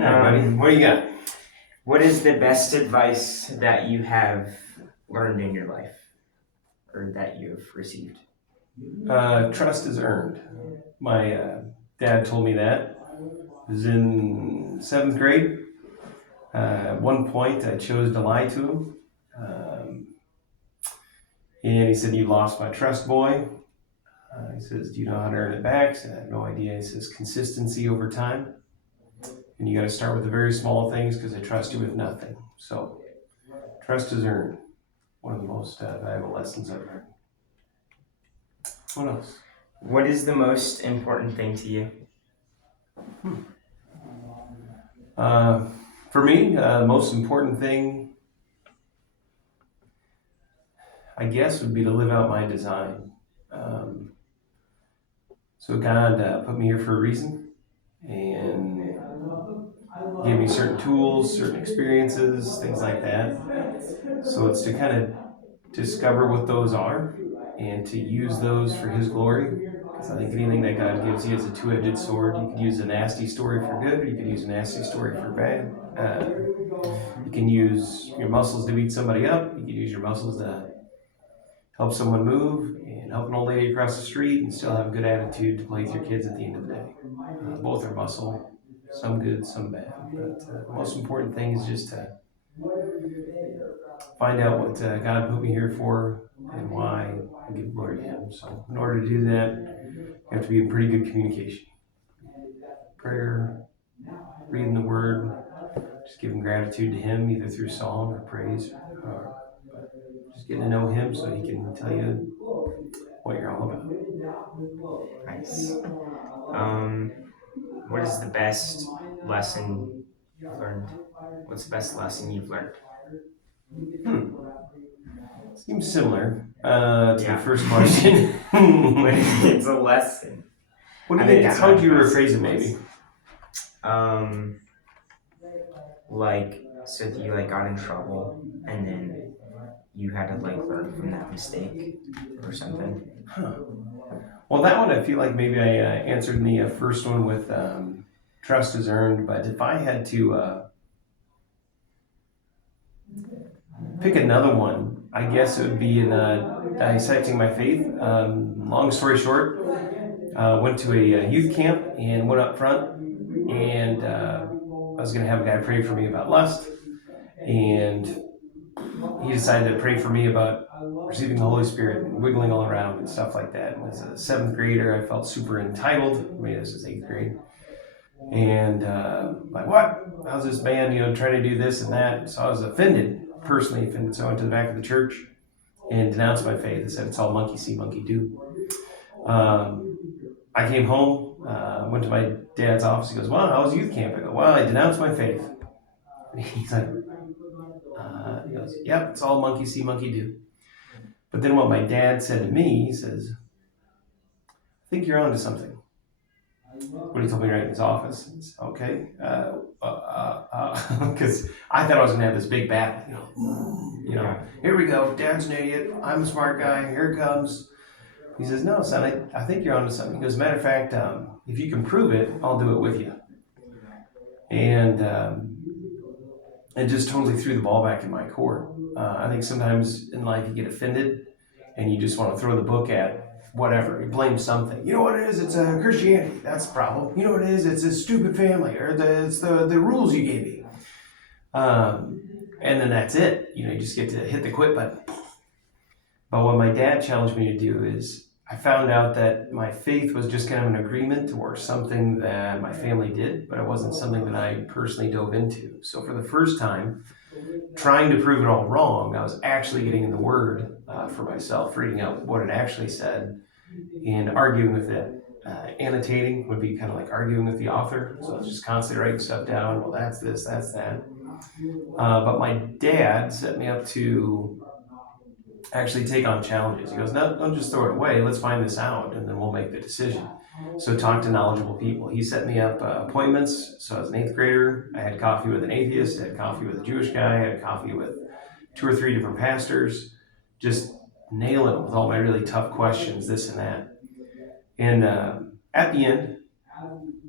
right, buddy. What do you got? What is the best advice that you have learned in your life or that you've received? Trust is earned. My dad told me that. It was in seventh grade. At one point, I chose to lie to him. And he said, "You lost my trust, boy." He says, "Do you know how to earn it back?" I said, "I have no idea." He says, "Consistency over time. And you got to start with the very small things because I trust you with nothing." So, trust is earned. One of the most valuable lessons I've learned. What else? What is the most important thing to you? For me, the most important thing, I guess, would be to live out my design. So God put me here for a reason and gave me certain tools, certain experiences, things like that. So it's to kind of discover what those are and to use those for His glory. Because I think anything that God gives you is a two-edged sword. You could use a nasty story for good, or you could use a nasty story for bad. You can use your muscles to beat somebody up. You can use your muscles to help someone move and help an old lady across the street and still have a good attitude to play with your kids at the end of the day. Both are muscle, some good, some bad. But the most important thing is just to find out what God put me here for and why, and give glory to Him. So in order to do that, you have to be in pretty good communication. Prayer, reading the Word, just giving gratitude to Him either through song or praise, or just getting to know Him so He can tell you what you're all about. Nice. What is the best lesson you've learned? What's the best lesson you've learned? Seems similar to the first question. It's a lesson. What do you think? How would you rephrase it, maybe? So if you got in trouble and then you had to learn from that mistake or something. Well, that one I feel like maybe I answered in the first one with trust is earned, but if I had to pick another one, I guess it would be in dissecting my faith. Long story short, went to a youth camp and went up front, and I was going to have a guy pray for me about lust, and he decided to pray for me about receiving the Holy Spirit and wiggling all around and stuff like that. And as a seventh grader, I felt super entitled. Maybe this was eighth grade. And like, what? How's this man, trying to do this and that? So I was personally offended. So I went to the back of the church and denounced my faith. I said, it's all monkey see, monkey do. I came home, went to my dad's office. He goes, well, how was youth camp? I go, well, I denounced my faith. And he's like, he goes, yep, it's all monkey see, monkey do. But then what my dad said to me, he says, I think you're onto something. What he told me right in his office. It's, okay. Because I thought I was going to have this big battle. Here we go. Dad's an idiot. I'm a smart guy. Here it comes. He says, no, son, I think you're onto something. He goes, matter of fact, if you can prove it, I'll do it with you. And it just totally threw the ball back in my court. I think sometimes in life you get offended and you just want to throw the book at whatever. You blame something. You know what it is? It's Christianity. That's the problem. You know what it is? It's a stupid family, or it's the rules you gave me. And then that's it. You just get to hit the quit button. But what my dad challenged me to do is I found out that my faith was just kind of an agreement or something that my family did, but it wasn't something that I personally dove into. So for the first time, trying to prove it all wrong, I was actually getting in the Word for myself, reading out what it actually said, and arguing with it. Annotating would be kind of like arguing with the author. So I was just constantly writing stuff down. Well, that's this, that's that. But my dad set me up to actually take on challenges. He goes, no, don't just throw it away. Let's find this out, and then we'll make the decision. So talk to knowledgeable people. He set me up appointments. So as an eighth grader, I had coffee with an atheist, I had coffee with a Jewish guy, I had coffee with 2 or 3 different pastors, just nailing them with all my really tough questions, this and that. And at the end,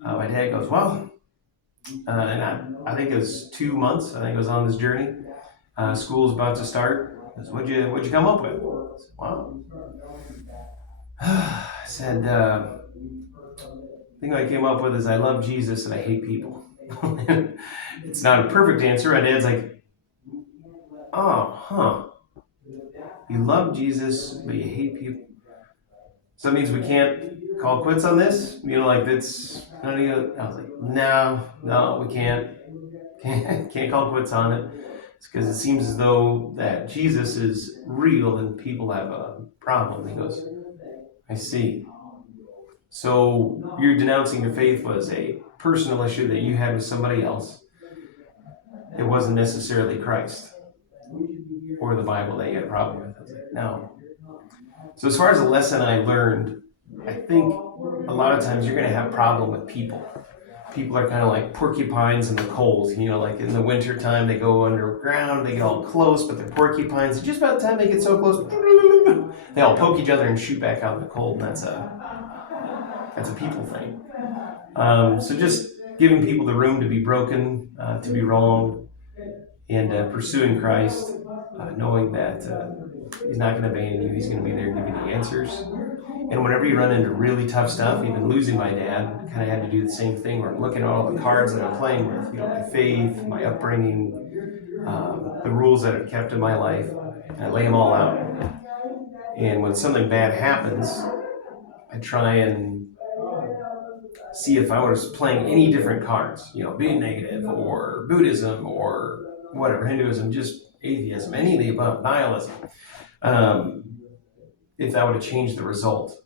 my dad goes, well, And I think it was 2 months. I think I was on this journey. School's about to start. He goes, what'd you come up with? I said, wow. I said, thing I came up with is I love Jesus and I hate people. It's not a perfect answer. My dad's like, oh, huh. You love Jesus, but you hate people. So that means we can't call quits on this? Like that's none of you. I was like, no, we can't. Can't call quits on it. It's because it seems as though that Jesus is real and people have a problem. He goes, I see. So you're denouncing your faith was a personal issue that you had with somebody else. It wasn't necessarily Christ or the Bible that you had a problem with. I was like, no. So as far as a lesson I learned, I think a lot of times you're going to have a problem with people. People are kind of like porcupines in the cold. Like in the winter time, they go underground, they get all close, but they're porcupines. And just about the time they get so close, they all poke each other and shoot back out in the cold. And that's a people thing. So just giving people the room to be broken, to be wrong, and pursuing Christ, knowing that He's not going to abandon you. He's going to be there giving you answers. And whenever you run into really tough stuff, even losing my dad, kind of had to do the same thing where I'm looking at all the cards that I'm playing with, my faith, my upbringing, the rules that I've kept in my life, and I lay them all out. And when something bad happens, I try and see if I was playing any different cards, being negative or Buddhism or whatever, Hinduism, just atheism, any of the above, nihilism, if that would have changed the result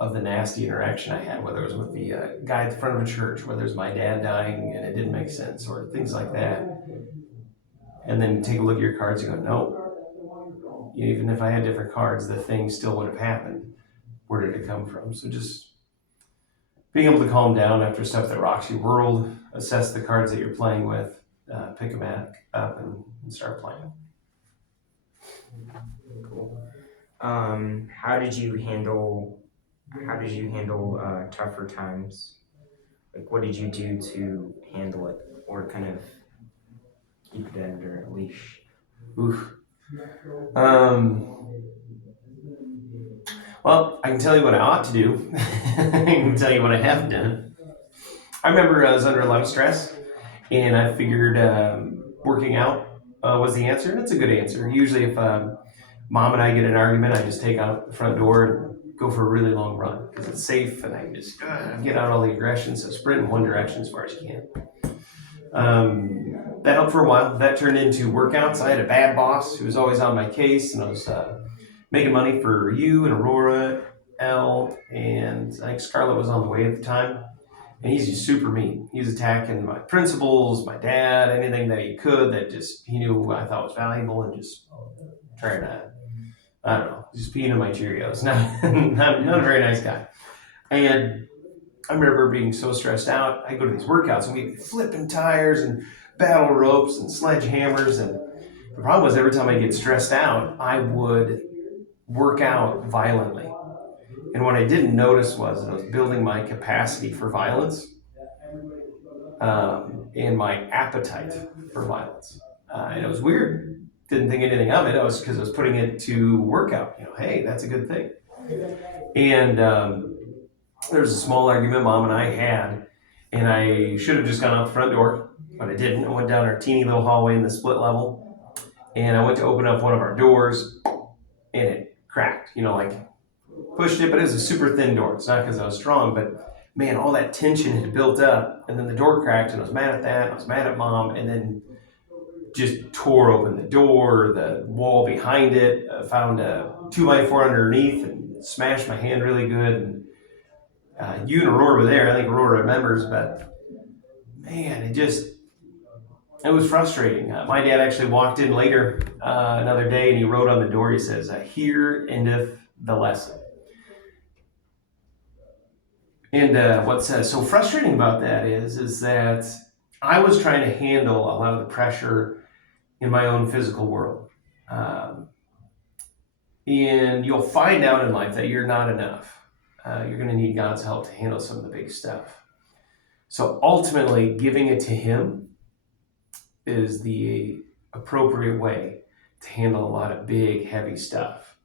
of the nasty interaction I had, whether it was with the guy at the front of a church, whether it was my dad dying and it didn't make sense, or things like that. And then take a look at your cards and go, no, even if I had different cards, the thing still would have happened. Where did it come from? So just being able to calm down after stuff that rocks your world, assess the cards that you're playing with, pick them up and start playing. Cool. How did you handle tougher times? Like, what did you do to handle it, or kind of keep it under a leash? Oof. Well, I can tell you what I ought to do. I can tell you what I have done. I remember I was under a lot of stress, and I figured working out was the answer. And it's a good answer. Usually, if mom and I get in an argument, I just take out the front door and go for a really long run because it's safe, and I can just get out all the aggression. So sprint in one direction as far as you can. That helped for a while. That turned into workouts. I had a bad boss who was always on my case, and I was making money for you and Aurora, Elle, and I think Scarlett was on the way at the time. And he's just super mean. He's attacking my principles, my dad, anything that he could that just he knew I thought was valuable, and just trying to, I don't know, just peeing in my Cheerios. Not a very nice guy. And I remember being so stressed out. I go to these workouts and we'd be flipping tires and battle ropes and sledgehammers. And the problem was every time I get stressed out, I would work out violently. And what I didn't notice was that I was building my capacity for violence and my appetite for violence. And it was weird. Didn't think anything of it. It was because I was putting it to workout. Hey, that's a good thing. And there was a small argument Mom and I had, and I should have just gone out the front door, but I didn't. I went down our teeny little hallway in the split level, and I went to open up one of our doors, and it cracked. Pushed it, but it was a super thin door. It's not because I was strong, but man, all that tension had built up, and then the door cracked, and I was mad at that. I was mad at Mom, and then just tore open the door, the wall behind it. I found a 2x4 underneath and smashed my hand really good. And you and Aurora were there. I think Aurora remembers, but man, it was frustrating. My dad actually walked in later another day, and he wrote on the door, he says, "Here endeth the lesson." And what's so frustrating about that is that I was trying to handle a lot of the pressure in my own physical world. And you'll find out in life that you're not enough. You're going to need God's help to handle some of the big stuff. So ultimately, giving it to Him is the appropriate way to handle a lot of big, heavy stuff.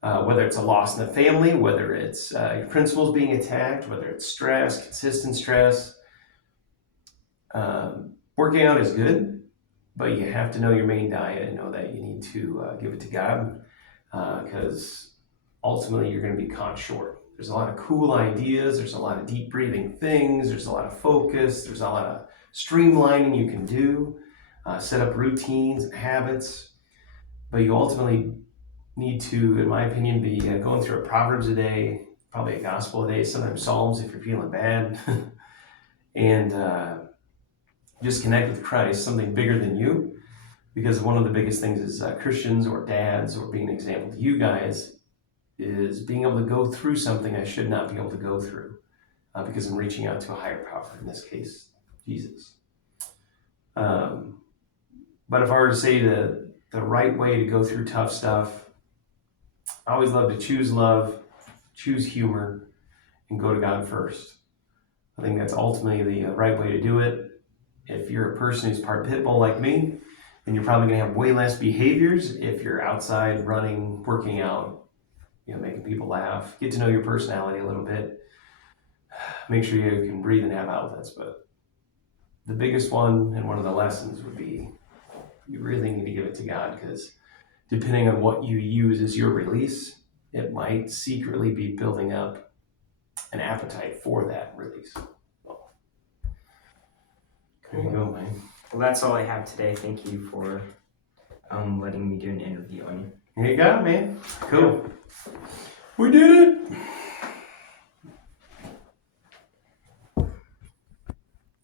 Whether it's a loss in the family, whether it's your principles being attacked, whether it's stress, consistent stress. Working out is good, but you have to know your main diet and know that you need to give it to God, because ultimately you're going to be caught short. There's a lot of cool ideas, there's a lot of deep breathing things, there's a lot of focus, there's a lot of streamlining you can do, set up routines and habits, but you ultimately need to, in my opinion, be going through a Proverbs a day, probably a gospel a day, sometimes Psalms if you're feeling bad, and just connect with Christ, something bigger than you, because one of the biggest things is Christians or dads, or being an example to you guys, is being able to go through something I should not be able to go through, because I'm reaching out to a higher power, in this case, Jesus. But if I were to say the right way to go through tough stuff, I always love to choose love, choose humor, and go to God first. I think that's ultimately the right way to do it. If you're a person who's part pit bull like me, then you're probably going to have way less behaviors if you're outside running, working out, making people laugh, get to know your personality a little bit, make sure you can breathe and have outlets. But the biggest one, and one of the lessons, would be you really need to give it to God, because depending on what you use as your release, it might secretly be building up an appetite for that release. There you go, man. Well, that's all I have today. Thank you for letting me do an interview on you. Here you go, man. Cool. We did it.